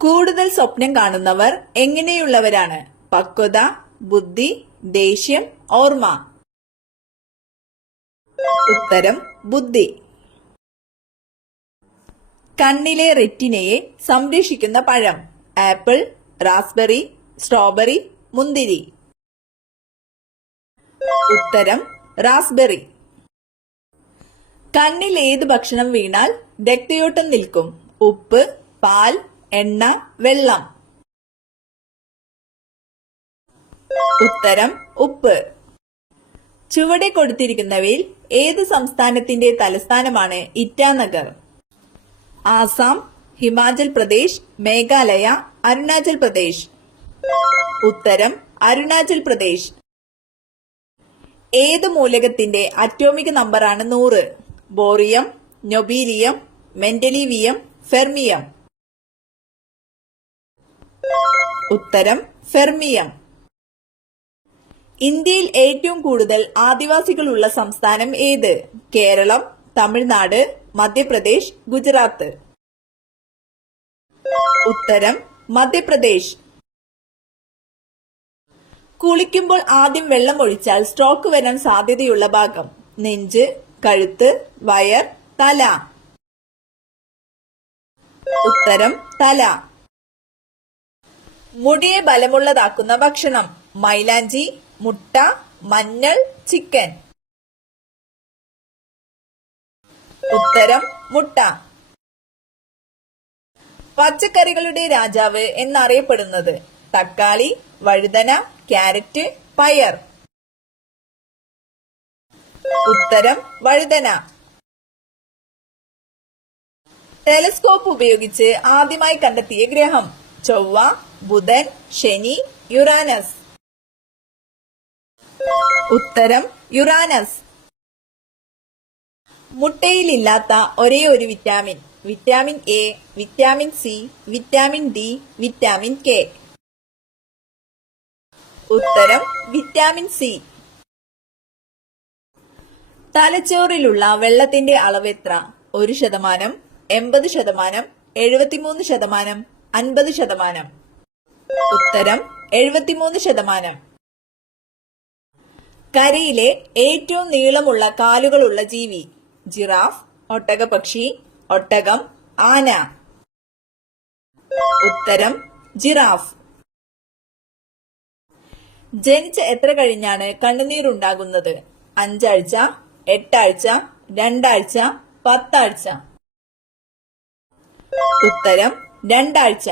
കൂടുതൽ സ്വപ്നം കാണുന്നവർ എങ്ങനെയുള്ളവരാണ്? പക്വത, ബുദ്ധി, ദേഷ്യം, ഓർമ്മ. ഉത്തരം ബുദ്ധി. കണ്ണിലെ റെറ്റിനയെ സംരക്ഷിക്കുന്ന പഴം: ആപ്പിൾ, റാസ്ബെറി, സ്ട്രോബെറി, മുന്തിരി. ഉത്തരം റാസ്ബെറി. കണ്ണിൽ ഏത് ഭക്ഷണം വീണാൽ രക്തയോട്ടം നിൽക്കും? ഉപ്പ്, പാൽ, എണ്ണ, വെള്ളം. ഉത്തരം ഉപ്പ്. ചുവടെ കൊടുത്തിരിക്കുന്നവയിൽ ഏത് സംസ്ഥാനത്തിന്റെ തലസ്ഥാനമാണ് ഇറ്റാനഗർ? ആസാം, ഹിമാചൽ പ്രദേശ്, മേഘാലയ, അരുണാചൽ പ്രദേശ്. ഉത്തരം അരുണാചൽ പ്രദേശ്. ഏത് മൂലകത്തിന്റെ അറ്റോമിക് നമ്പറാണ് 100? Bohrium, nobelium, mendelevium, fermium. ഉത്തരം ഫെർമിയം. ഇന്ത്യയിൽ ഏറ്റവും കൂടുതൽ ആദിവാസികളുള്ള സംസ്ഥാനം ഏത്? കേരളം, തമിഴ്നാട്, മധ്യപ്രദേശ്, ഗുജറാത്ത്. ഉത്തരം മധ്യപ്രദേശ്. കുളിക്കുമ്പോൾ ആദ്യം വെള്ളം ഒഴിച്ചാൽ സ്ട്രോക്ക് വരാൻ സാധ്യതയുള്ള ഭാഗം: നെഞ്ച്, കഴുത്ത്, വയർ, തല. ഉത്തരം തല. മുടിയെ ബലമുള്ളതാക്കുന്ന ഭക്ഷണം: മൈലാഞ്ചി, മുട്ട, മഞ്ഞൾ, ചിക്കൻ. ഉത്തരം മുട്ട. പച്ചക്കറികളുടെ രാജാവ് എന്നറിയപ്പെടുന്നത്: തക്കാളി, വഴുതന, ക്യാരറ്റ്, പയർ. ഉത്തരം വഴുതന. ടെലസ്കോപ്പ് ഉപയോഗിച്ച് ആദ്യമായി കണ്ടെത്തിയ ഗ്രഹം: ചൊവ്വ, ബുധൻ, ശനി, യുറാനസ്. ഉത്തരം യുറാനസ്. മുട്ടയിലില്ലാത്ത ഒരേ ഒരു vitamin: vitamin A, vitamin C, vitamin D, vitamin K. ഉത്തരം വിറ്റാമിൻ സി. തലച്ചോറിലുള്ള വെള്ളത്തിന്റെ അളവ് എത്ര? 1%, 80%, 73%, 50%. ഉത്തരം 73%. കരയിലെ ഏറ്റവും നീളമുള്ള കാലുകളുള്ള ജീവി: ജിറാഫ്, ഒട്ടകപക്ഷി, ഒട്ടകം, ആന. ഉത്തരം ജിറാഫ്. ജനിച്ച എത്ര കഴിഞ്ഞാണ് കണ്ണുനീരുണ്ടാകുന്നത്? 5 ആഴ്ച, 8 ആഴ്ച, 2 ആഴ്ച, 10 ആഴ്ച. ഉത്തരം 2 ആഴ്ച.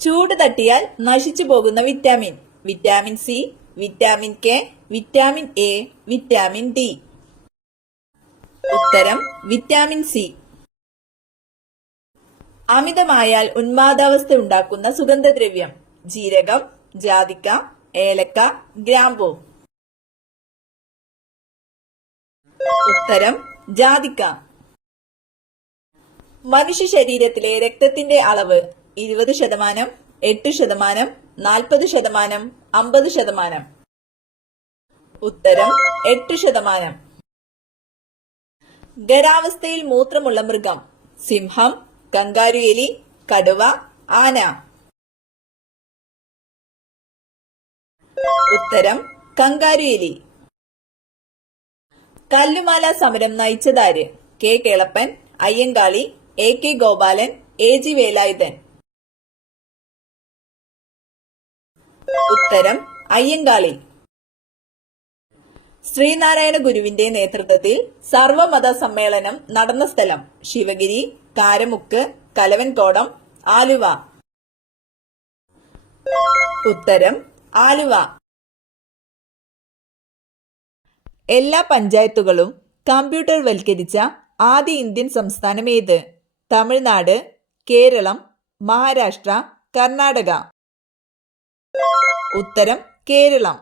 ചൂട് തട്ടിയാൽ നശിച്ചു പോകുന്ന vitamin: vitamin C, vitamin K, vitamin A, vitamin D. ഉത്തരം വിറ്റാമിൻ സി. അമിതമായാൽ ഉന്മാദാവസ്ഥ ഉണ്ടാക്കുന്ന സുഗന്ധദ്രവ്യം: ജീരകം, ജാതിക്ക, ഏലക്ക, ഗ്രാമ്പൂ. ഉത്തരം ജാതിക്ക. മനുഷ്യ ശരീരത്തിലെ രക്തത്തിന്റെ അളവ്: 20%, 8%, 40%, 50%. ഉത്തരം 8%. ഖരാവസ്ഥയിൽ മൂത്രമുള്ള മൃഗം: സിംഹം, കങ്കാരു എലി, കടുവ, ആന. ഉത്തരം കങ്കാരു എലി. കല്ലുമാല സമരം നയിച്ചതാര്? K Kelappan, Ayyankali, A K Gopalan, A G Velayudhan. ഉത്തരം അയ്യങ്കാളി. ശ്രീനാരായണ ഗുരുവിന്റെ നേതൃത്വത്തിൽ സർവമത സമ്മേളനം നടന്ന സ്ഥലം: ശിവഗിരി, കാരമുക്ക്, കലവൻകോടം, ആലുവ. ഉത്തരം ആലുവ. എല്ലാ പഞ്ചായത്തുകളും കമ്പ്യൂട്ടർ വൽക്കരിച്ച ആദ്യ ഇന്ത്യൻ സംസ്ഥാനം ഏത്? തമിഴ്നാട്, കേരളം, മഹാരാഷ്ട്ര, കർണാടക. ഉത്തരം കേരളം.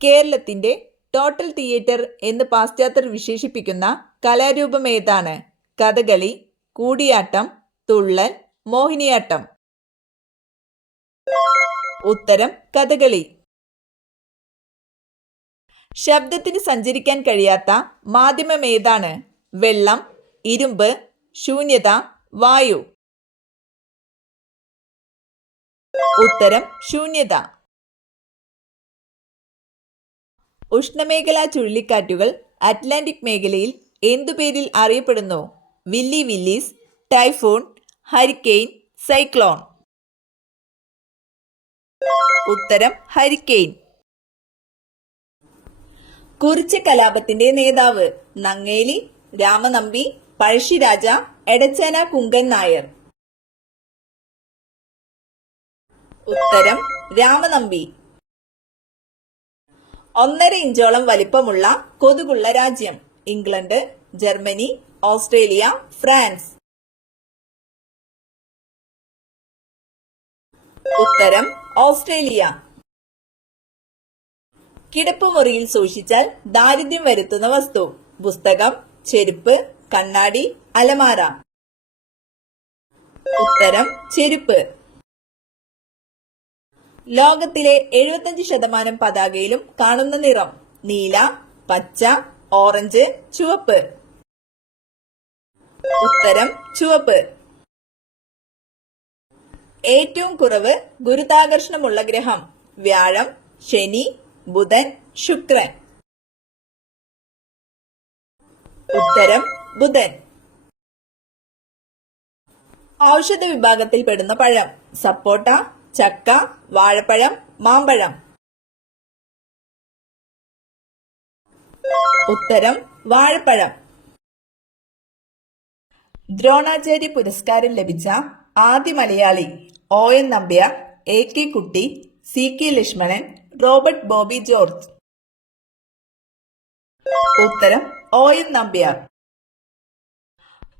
കേരളത്തിന്റെ ടോട്ടൽ തിയേറ്റർ എന്ന് പാശ്ചാത്യർ വിശേഷിപ്പിക്കുന്ന കലാരൂപം ഏതാണ്? കഥകളി, കൂടിയാട്ടം, തുള്ളൽ, മോഹിനിയാട്ടം. ഉത്തരം കഥകളി. ശബ്ദത്തിന് സഞ്ചരിക്കാൻ കഴിയാത്ത മാധ്യമം ഏതാണ്? വെള്ളം, ഇരുമ്പ്, ശൂന്യത, വായു. ഉത്തരം ശൂന്യത. ഉഷ്ണമേഖലാ ചുഴലിക്കാറ്റുകൾ അറ്റ്ലാന്റിക് മേഖലയിൽ എന്തുപേരിൽ അറിയപ്പെടുന്നു? Willy willies, typhoon, hurricane, cyclone. ഉത്തരം ഹരിക്കെയിൻ. കുറിച്യ കലാപത്തിന്റെ നേതാവ്? നങ്ങേലി, രാമനമ്പി, പഴശ്ശിരാജ, എടച്ചന കുങ്കൻ നായർ. ഉത്തരം രാമനമ്പി. 1.5 ഇഞ്ചോളം വലിപ്പമുള്ള കൊതുകുള്ള രാജ്യം? England, Germany, Australia, France. ഉത്തരം ഓസ്ട്രേലിയ. കിടപ്പുമുറിയിൽ സൂക്ഷിച്ചാൽ ദാരിദ്ര്യം വരുത്തുന്ന വസ്തു? പുസ്തകം, ചെരുപ്പ്, കണ്ണാടി, അലമാര. ഉത്തരം ചെരുപ്പ്. ലോകത്തിലെ 75% പതാകയിലും കാണുന്ന നിറം? നീല, പച്ച, ഓറഞ്ച്, ചുവപ്പ്. ഉത്തരം ചുവപ്പ്. ഏറ്റവും കുറവ് ഗുരുത്വാകർഷണമുള്ള ഗ്രഹം? വ്യാഴം, ശനി, ബുധൻ, ശുക്രൻ. ഉത്തരം ബുധൻ. ഔഷധ വിഭാഗത്തിൽ പെടുന്ന പഴം? സപ്പോട്ട, ചക്ക, വാഴപ്പഴം, മാമ്പഴം. ഉത്തരം വാഴപ്പഴം. ദ്രോണാചാര്യ പുരസ്കാരം ലഭിച്ച ആദ്യ മലയാളി? ON നമ്പ്യാർ, AK കുട്ടി, CK Lakshmanan, Robert Bobby George. ഉത്തരം ON നമ്പ്യാർ.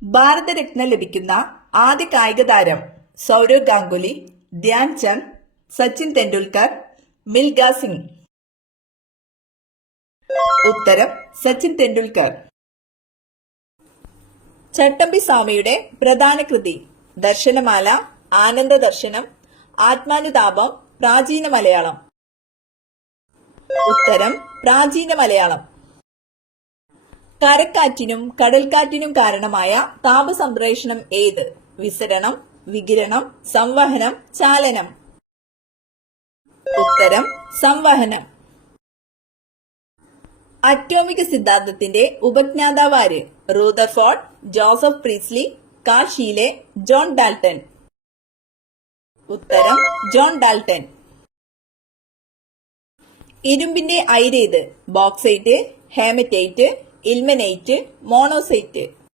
ഭാരതരത്ന ലഭിക്കുന്ന ആദ്യ കായിക താരം? സൗരവ് ഗാംഗുലി, ധ്യാൻ ചന്ദ്, സച്ചിൻ തെണ്ടുൽക്കർ, മിൽഖ സിംഗ്. ഉത്തരം സച്ചിൻ തെണ്ടുൽക്കർ. ചട്ടമ്പി സ്വാമിയുടെ പ്രധാന കൃതി? ദർശനമാല, ആനന്ദ ദർശനം, ആത്മാനുതാപം, പ്രാചീന മലയാളം. ഉത്തരം പ്രാചീന മലയാളം. കരക്കാറ്റിനും കടൽക്കാറ്റിനും കാരണമായ താപസംപ്രേഷണം ഏത്? വിസരണം, വികിരണം, സംവഹനം, ചാലനം. ഉത്തരം സംവഹനം. അറ്റോമിക സിദ്ധാന്തത്തിന്റെ ഉപജ്ഞാതാവാര്? Rutherford, Joseph Priestley, Carl Scheele, John Dalton. ഉത്തരം ജോൺ ഡാൽട്ടൺ. ഇരുമ്പിന്റെ അയിരേത്? Bauxite, hematite, ilmenite, monazite.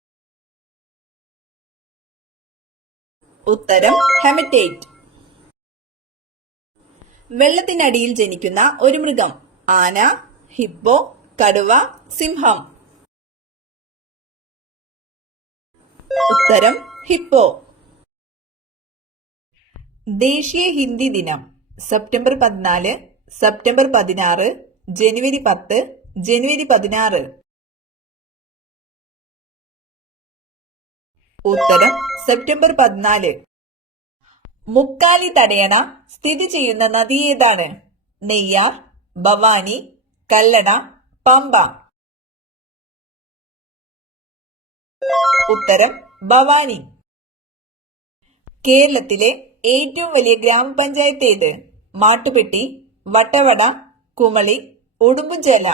ഉത്തരം ഹെമറ്റൈറ്റ്. വെള്ളത്തിനടിയിൽ ജനിക്കുന്ന ഒരു മൃഗം? ആന, ഹിപ്പോ, കടുവ, സിംഹം. ഉത്തരം ഹിപ്പോ. ദേശീയ ഹിന്ദി ദിനം? സെപ്റ്റംബർ 14, സെപ്റ്റംബർ 16, ജനുവരി 10, ജനുവരി 16. ഉത്തരം സെപ്റ്റംബർ 14. മുക്കാലി തടയണ സ്ഥിതി ചെയ്യുന്ന നദി ഏതാണ്? നെയ്യാർ, ഭവാനി, കല്ലട, പമ്പ. ഉത്തരം ഭവാനി. കേരളത്തിലെ ഏറ്റവും വലിയ ഗ്രാമപഞ്ചായത്ത് ഏത്? മാട്ടുപെട്ടി, വട്ടവട, കുമളി, ഉടുമ്പുംചോല.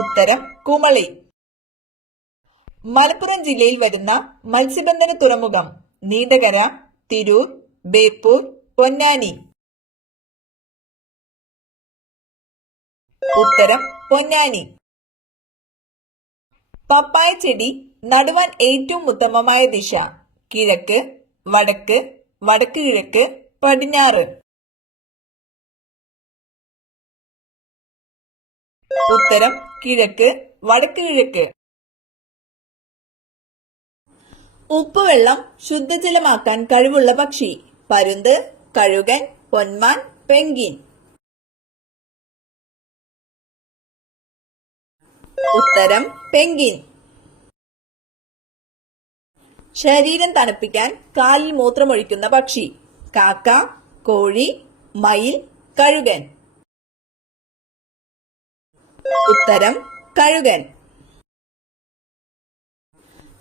ഉത്തരം കുമളി. മലപ്പുറം ജില്ലയിൽ വരുന്ന മത്സ്യബന്ധന തുറമുഖം? നീണ്ടകര, തിരൂർ, ബേപ്പൂർ, പൊന്നാനി. ഉത്തരം പൊന്നാനി. പപ്പായ ചെടി നടുവാൻ ഏറ്റവും ഉത്തമമായ ദിശ? കിഴക്ക്, വടക്ക്, വടക്ക് കിഴക്ക്, പടിഞ്ഞാറ്. ഉത്തരം കിഴക്ക്, വടക്ക് കിഴക്ക്. ഉപ്പുവെള്ളം ശുദ്ധജലമാക്കാൻ കഴിവുള്ള പക്ഷി? പരുന്ത്, കഴുകൻ, പൊന്മാൻ, പെൻഗ്വിൻ. ഉത്തരം പെൻഗ്വിൻ. ശരീരം തണുപ്പിക്കാൻ കാലിൽ മൂത്രമൊഴിക്കുന്ന പക്ഷി? കാക്ക, കോഴി, മയിൽ, കഴുകൻ. ഉത്തരം കഴുകൻ.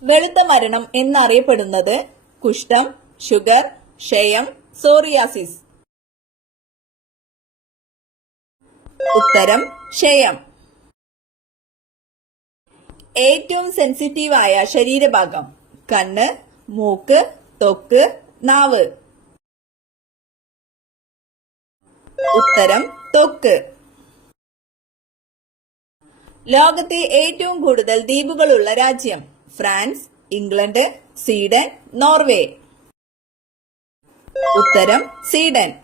വെളുത്ത മരണം എന്നറിയപ്പെടുന്നത് കുഷ്ഠം, ഷുഗർ, ക്ഷയം, സോറിയാസിസ്. ഉത്തരം ക്ഷയം. ഏറ്റവും സെൻസിറ്റീവായ ശരീരഭാഗം കണ്ണ്, മൂക്ക്, ത്വക്ക്, നാവ്. ഉത്തരം ത്വക്ക്. ലോകത്തെ ഏറ്റവും കൂടുതൽ ദ്വീപുകളുള്ള രാജ്യം ഫ്രാൻസ്, ഇംഗ്ലണ്ട്, സ്വീഡൻ, നോർവേ. ഉത്തരം സ്വീഡൻ.